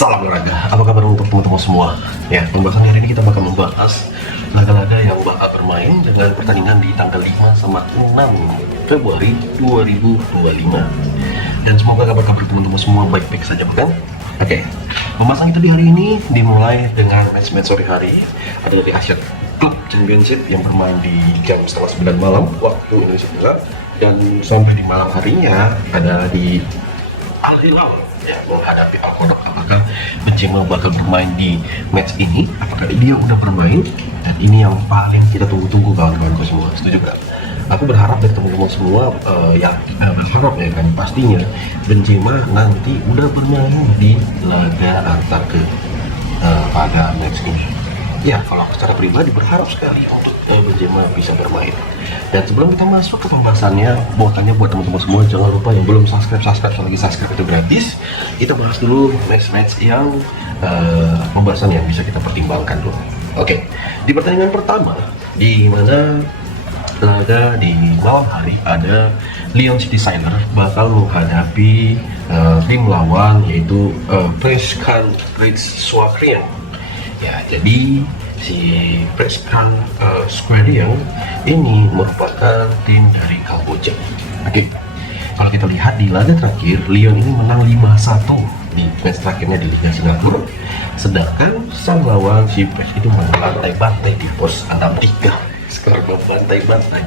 Salam olahraga, apa kabar untuk teman-teman semua? Ya, pembahasan hari ini kita bakal membahas laga-laga yang bakal bermain dengan pertandingan di tanggal 5 sama 6 Februari 2025. Dan semoga kabar-kabar teman-teman semua baik-baik saja, bukan? Oke, pembahasan kita di hari ini dimulai dengan match-match sore hari. Ada dari Asian Club Championship yang bermain di jam setengah 9 malam waktu Indonesia Barat, dan sampai di malam harinya ada di Al Hilal ya, menghadapi Al Qadr. Apakah Benzema bakal bermain di match ini? Apakah dia udah bermain? Dan ini yang paling kita tunggu-tunggu kawan-kawanku semua. Setuju gak? Aku berharap dari teman-teman semua yang berharap ya kan, pastinya Benzema nanti udah bermain di laga antar ke pada match ini. Ya, kalau aku secara pribadi berharap sekali untuk Benzema bisa bermain. Dan sebelum kita masuk ke pembahasannya, buatannya buat teman-teman semua, jangan lupa yang belum subscribe, lagi subscribe itu gratis. Kita bahas dulu match-match yang pembahasan yang bisa kita pertimbangkan dulu. Oke, di pertandingan pertama, di mana laga di malam hari, ada Lyon City Sailor bakal menghadapi tim lawan yaitu Prescan Squadron. Ya, jadi si Prescan Squadron ini merupakan tim dari Kamboja. Oke, kalau kita lihat di laga terakhir, Lyon ini menang 5-1 di match terakhirnya di Liga Singapura, sedangkan sang lawan si Pres itu membantai-bantai di pos 63, skor membantai-bantai.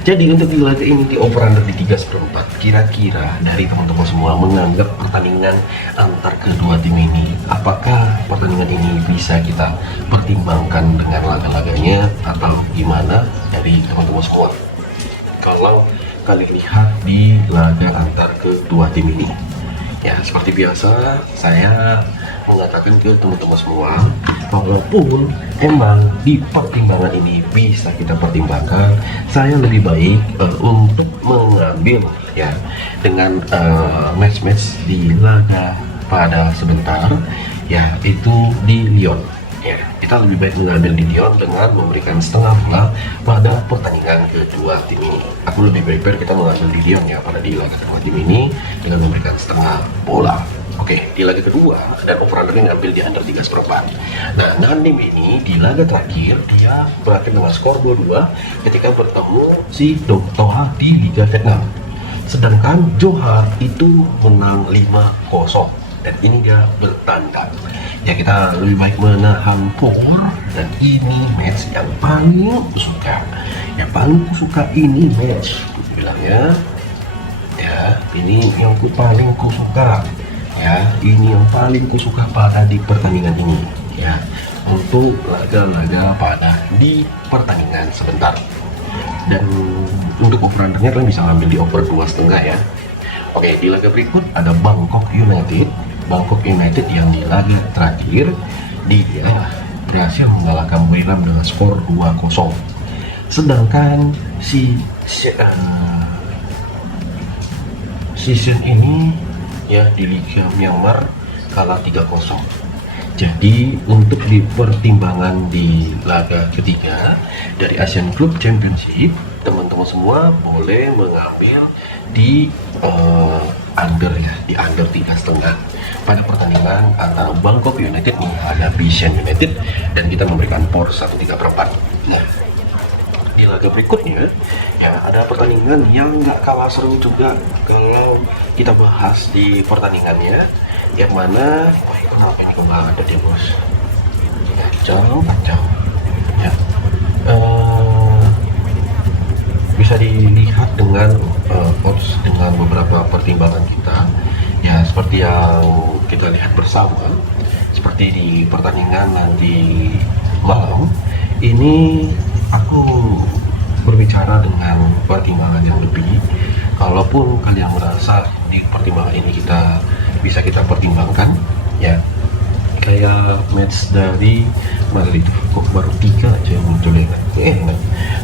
Jadi untuk di laga ini di over-under di 3/4, kira-kira dari teman-teman semua menganggap pertandingan antar kedua tim ini, apakah pertandingan ini bisa kita pertimbangkan dengan laga-laganya atau gimana dari teman-teman semua? Kalau kalian lihat di laga antar kedua tim ini, ya seperti biasa saya mengatakan ke teman-teman semua, walaupun emang di pertimbangan ini bisa kita pertimbangkan, saya lebih baik untuk mengambil ya dengan match-match di laga pada sebentar, ya itu di Lyon. Ya, kita lebih baik mengambil di Lyon dengan memberikan setengah bola pada pertandingan kedua tim ini. Aku lebih baik kita mengambil di Lyon ya pada di laga kedua tim ini dengan memberikan setengah bola. Oke, di laga kedua dan over-undernya ngambil di under 3/4. Nah, Nandim ini di laga terakhir dia berakhir dengan skor 2-2 ketika bertemu si Doktoha di Liga Vietnam. Sedangkan Johar itu menang 5-0 dan ini dia bertandang. Ya, kita lebih baik menahan power, dan ini match yang paling kusuka. Yang paling kusuka ini match, bilangnya ya, ini yang paling kusuka. Ya, ini yang paling kusuka pada di pertandingan ini ya, untuk laga-laga pada di pertandingan sebentar. Dan untuk over-undernya kalian bisa ngambil di over 2,5 ya. Oke, di laga berikut ada Bangkok United yang di laga terakhir dia berhasil mengalahkan Wilam dengan skor 2-0. Sedangkan season ini ya di Liga Myanmar kalah 3-0. Jadi untuk di pertimbangan di laga ketiga dari Asian Club Championship, teman-teman semua boleh mengambil di under ya, di under 3,5 pada pertandingan antara Bangkok United menghadapi Shen United, dan kita memberikan power 1/3. Nah, di laga berikutnya ya ada pertandingan yang nggak kalah seru juga kalau kita bahas di pertandingannya, yang mana kenapa ini kok nggak ada dia bos, kacau ya. Bisa dilihat dengan odds dengan beberapa pertimbangan kita ya, seperti yang kita lihat bersama, seperti di pertandingan nanti malam ini. Aku berbicara dengan pertimbangan yang lebih. Kalaupun kalian merasa di pertimbangan ini bisa kita pertimbangkan ya, kayak match dari Madrid itu kok baru 3 aja yang muncul ya kan.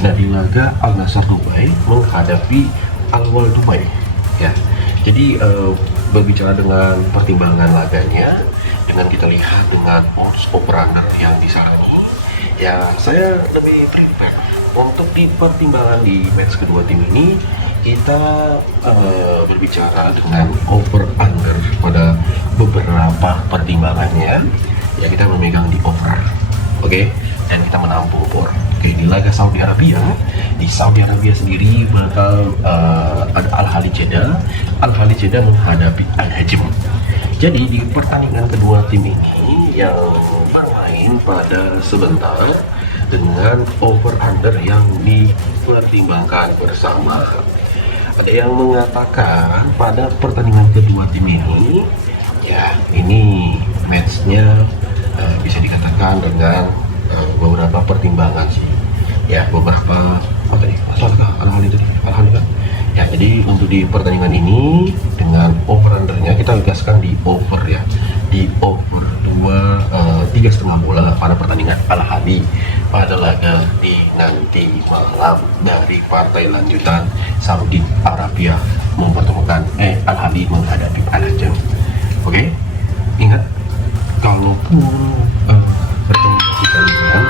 Nah, di laga Al Nassr Dubai menghadapi Al Wal Dubai ya. Jadi berbicara dengan pertimbangan laganya, dengan kita lihat dengan odds over-under yang disarankan, ya saya lebih prefer untuk di pertimbangan di match kedua tim ini kita berbicara dengan over under pada beberapa pertimbangannya, ya kita memegang di over, oke, dan kita menampung por. Oke, di laga Saudi Arabia, di Saudi Arabia sendiri bakal ada Al-Ahli Jeddah. Al-Ahli Jeddah menghadapi Al-Hajm. Jadi di pertandingan kedua tim ini yang bermain pada sebentar dengan over under yang dipertimbangkan bersama. Ada yang mengatakan pada pertandingan kedua tim ini, ya ini matchnya bisa dikatakan dengan beberapa pertimbangan sih, ya beberapa apa nih, soalnya Al-Ahli kan. Ya, jadi untuk di pertandingan ini dengan over undernya kita gaskan di over ya, di over 3,5 bola pada pertandingan Al-Ahli pada laga di nanti malam dari partai lanjutan Saudi Arabia mempertemukan Al-Ahli menghadapi Al-Hajm. Oke, ingat, kalaupun rekomendasi kalian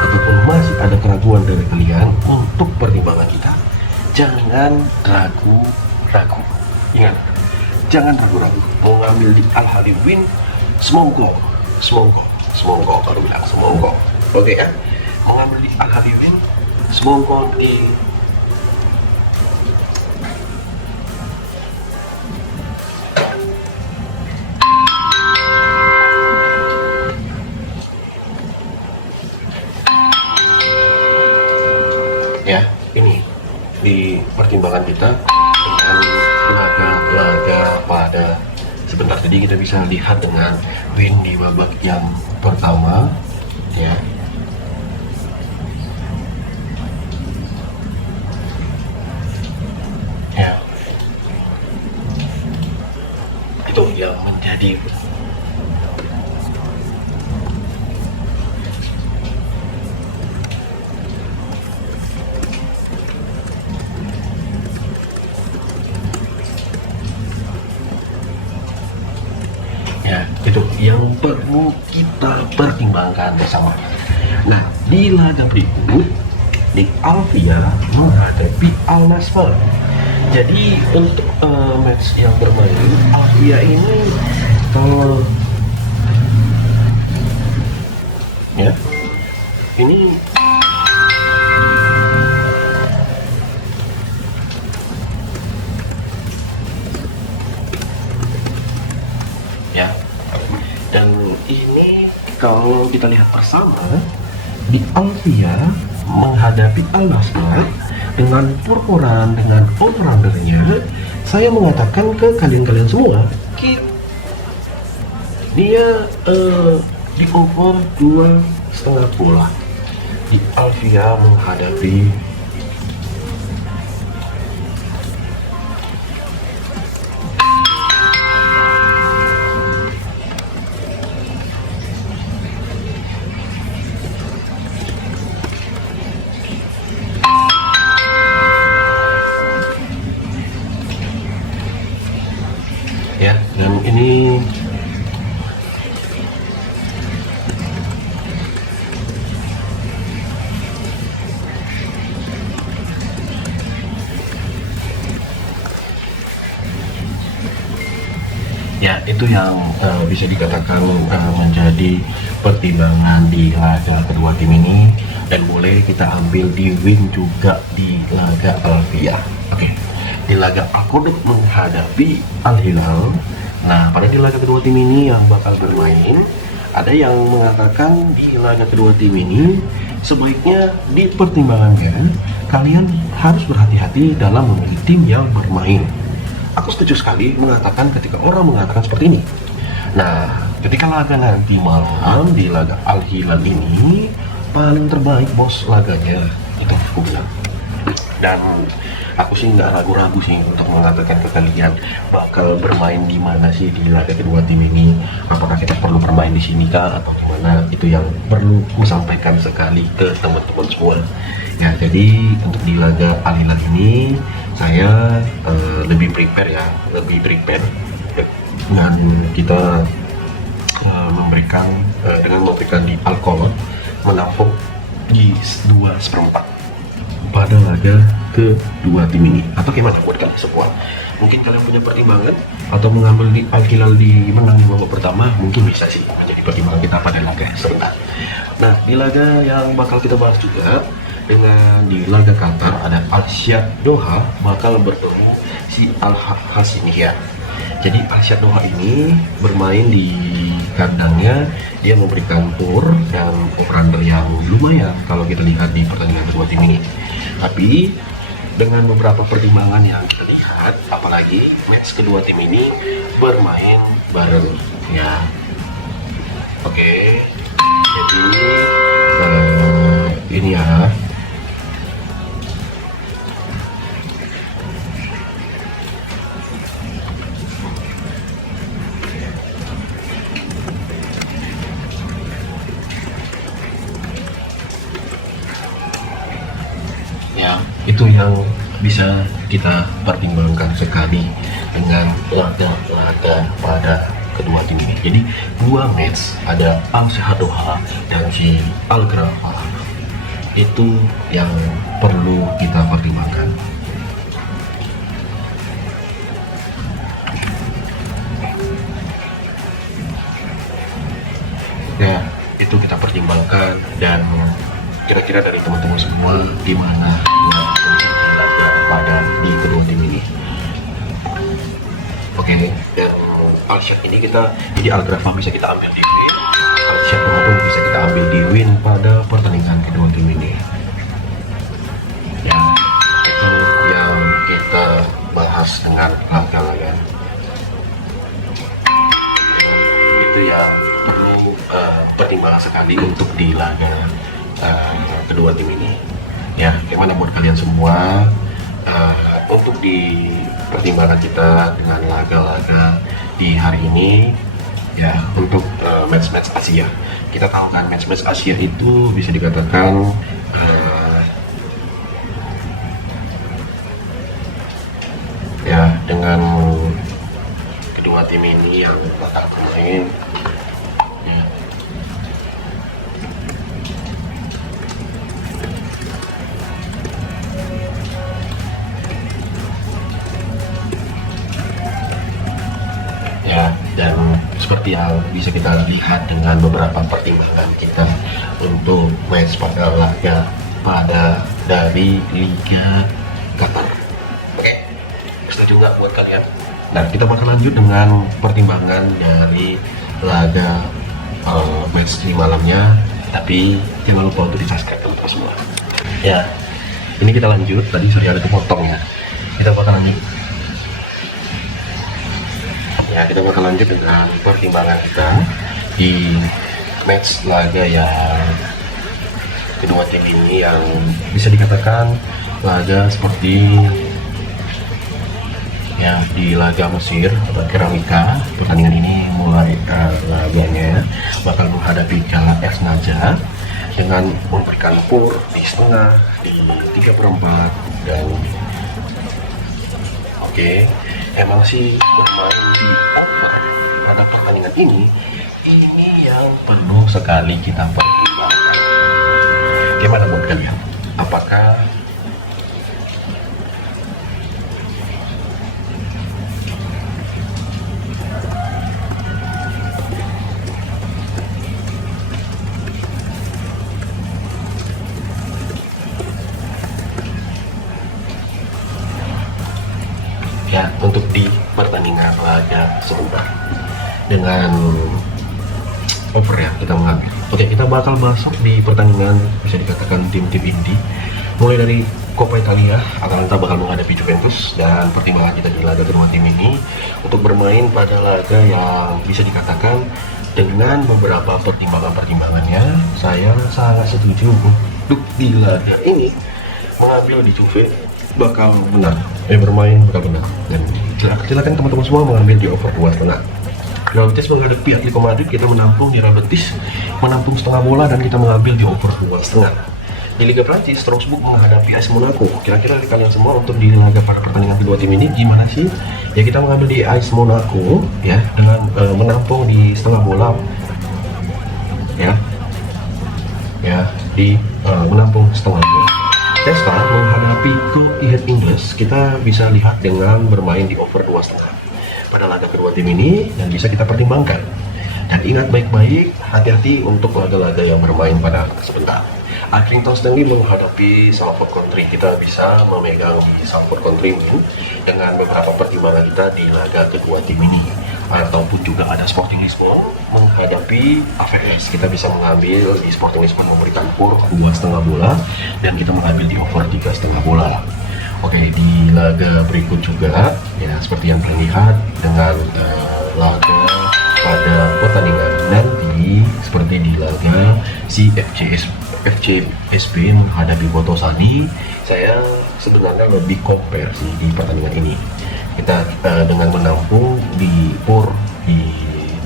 ataupun masih ada keraguan dari kalian untuk pertimbangan kita, jangan ragu-ragu. Ingat, jangan ragu-ragu mau ngambil di Al-Ahli win, semoga baru bilang semoga. Oke kan, mau ngambil di Al-Ahli win, semoga di ya, ini di pertimbangan kita dengan laga-laga pada sebentar tadi kita bisa lihat dengan win di babak yang pertama ya. Ya, itu yang menjadi ya, itu yang perlu kita pertimbangkan bersama. Nah, di laga berikut di Al-Fiyah menghadapi Al-Nassr. Jadi untuk match yang bermain Al-Fiyah ini ya, ini ya, dan ini kalau kita lihat bersama di Al-Fiyah menghadapi Al-Nassr dengan purporan dengan over-undernya, saya mengatakan ke kalian semua, dia di over 2,5 bola di Al-Fiyah menghadapi ya, dan ini ya, itu yang bisa dikatakan menjadi pertimbangan di laga kedua tim ini, dan boleh kita ambil di win juga di laga Al-Fiyah. Oke, di laga Al-Qudus menghadapi Al-Hilal. Nah, pada di laga kedua tim ini yang bakal bermain, ada yang mengatakan di laga kedua tim ini sebaiknya dipertimbangkan kalian harus berhati-hati dalam memilih tim yang bermain. Aku setuju sekali mengatakan ketika orang mengatakan seperti ini. Nah, ketika laga nanti malam di laga Al-Hilal ini paling terbaik bos laganya, itu aku bilang. Dan aku sih nggak ragu-ragu sih untuk mengatakan ke kalian bakal bermain di mana sih di laga kedua tim ini. Apakah kita perlu bermain di sini kah atau gimana? Itu yang perlu ku sampaikan sekali ke teman-teman semua. Ya, jadi untuk di laga Al-Hilal ini saya lebih prepare dengan kita memberikan di Al-Qudus menampung di 2/4 pada laga kedua tim ini. Atau gimana buat kalian semua? Mungkin kalian punya pertimbangan atau mengambil di Al Hilal di menang di babak pertama, mungkin bisa sih menjadi pertimbangan kita pada laga serentak. Nah, di laga yang bakal kita bahas juga dengan di laga Qatar ada Al-Shad Doha bakal bertemu si Al-Hassimiyah. Jadi Al-Shad Doha ini bermain di kandangnya, dia memberikan pur dan over-under yang lumayan kalau kita lihat di pertandingan kedua tim ini. Tapi dengan beberapa pertimbangan yang kita lihat, apalagi match kedua tim ini bermain bareng ya. Oke, jadi ini ya. Ya, itu yang bisa kita pertimbangkan sekali dengan laga-laga pada kedua tim ini. Jadi dua match, ada Al-Shad Doha dan si Al-Gharafa, itu yang perlu kita pertimbangkan. Ya, itu kita pertimbangkan. Dan kira-kira dari teman-teman semua gimana laga pada di kedua tim ini? Oke, dan Al-Shad ini jadi Al-Gharafa bisa kita ambil di win, Al-Shad pun bisa kita ambil di win pada pertandingan kedua tim ini. Ya, itu yang kita bahas dengan laga-laga. Itu yang perlu pertimbangan sekali untuk di laga kedua tim ini. Ya, gimana buat kalian semua untuk di pertimbangan kita dengan laga-laga di hari ini ya, untuk match-match Asia. Kita tahu kan match-match Asia itu bisa dikatakan ya, dengan kedua tim ini yang bakal bermain ya, dan seperti yang bisa kita lihat dengan beberapa pertimbangan kita untuk match pada laga pada dari Liga Qatar. Oke, setuju nggak buat kalian? Nah, kita bakal lanjut dengan pertimbangan dari laga match di malamnya. Tapi jangan lupa untuk di-subscribe teman-teman semua. Ya, ini kita lanjut. Tadi saya ada kepotong ya. Kita bakal lanjut. Ya, kita bakal lanjut dengan pertimbangan kita di match laga yang kedua tim ini, yang bisa dikatakan laga seperti ya di laga Mesir atau Keramika. Pertandingan ini mulai laganya bakal menghadapi Galatas Naja dengan memberikan pur di setengah, di 3/4 dan oke, emang sih bermain di over pada pertandingan ini yang perlu sekali kita pertimbangkan. Gimana buat kalian? Apakah ya, untuk di pertandingan laga sebentar dengan over ya kita mengambil. Oke, kita bakal masuk di pertandingan bisa dikatakan tim-tim inti, mulai dari Coppa Italia. Atalanta bakal menghadapi Juventus, dan pertimbangan kita di laga kedua tim ini untuk bermain pada laga yang bisa dikatakan dengan beberapa pertimbangannya, saya sangat setuju untuk di laga ini mengambil di Juve bakal benar, bermain bakal benar. Dan silakan teman-teman semua mengambil di over 2,5. Real Betis menghadapi Atletico Madrid, kita menampung di Real Betis menampung setengah bola dan kita mengambil di over 2,5. Di Liga Prancis, Strasbourg menghadapi AS Monaco. Kira-kira kalian semua untuk di laga pada pertandingan kedua tim ini gimana sih? Ya, kita mengambil di AS Monaco ya, dengan menampung di setengah bola ya, di menampung setengah bola. Tesla menghadapi Go Ahead English, kita bisa lihat dengan bermain di over 2,5 pada laga kedua tim ini, dan bisa kita pertimbangkan. Dan ingat baik-baik, hati-hati untuk laga-laga yang bermain pada angka sebentar. Accrington Stanley menghadapi Salford Country, kita bisa memegang di Salford Country dengan beberapa pertimbangan kita di laga kedua tim ini. Ataupun juga ada Sporting Lisbon menghadapi AVS, kita bisa mengambil di Sporting Lisbon memberikan pour 2,5 bola, dan kita mengambil di over 3,5 bola. Oke, di laga berikut juga ya seperti yang terlihat dengan laga pada pertandingan nanti, seperti di laga si FCSB menghadapi Botosani, saya sebenarnya lebih compare sih di pertandingan ini. Kita dengan menampung di pour di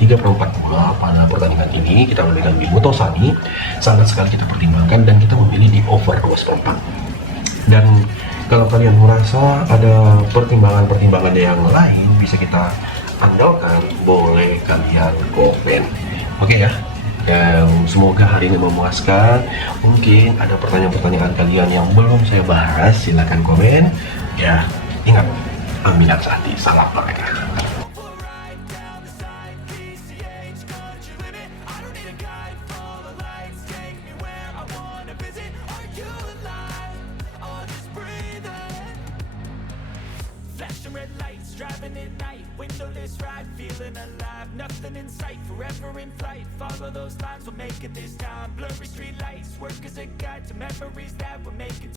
3/4 bola pada pertandingan ini, kita memegang di Botosani, sangat sekali kita pertimbangkan dan kita memilih di over 2,4. Dan kalau kalian merasa ada pertimbangan-pertimbangan yang lain bisa kita andalkan, boleh kalian komen. Oke ya. Dan semoga hari ini memuaskan. Mungkin ada pertanyaan-pertanyaan kalian yang belum saya bahas, silahkan komen. Ya, ingat, Aminat Sandi, salam olahraga. Flashing red lights, driving at night, windowless ride, feeling alive. Nothing in sight, forever in flight. Follow those lines, we'll make it this time. Blurry street lights, work as a guide to memories that we're making.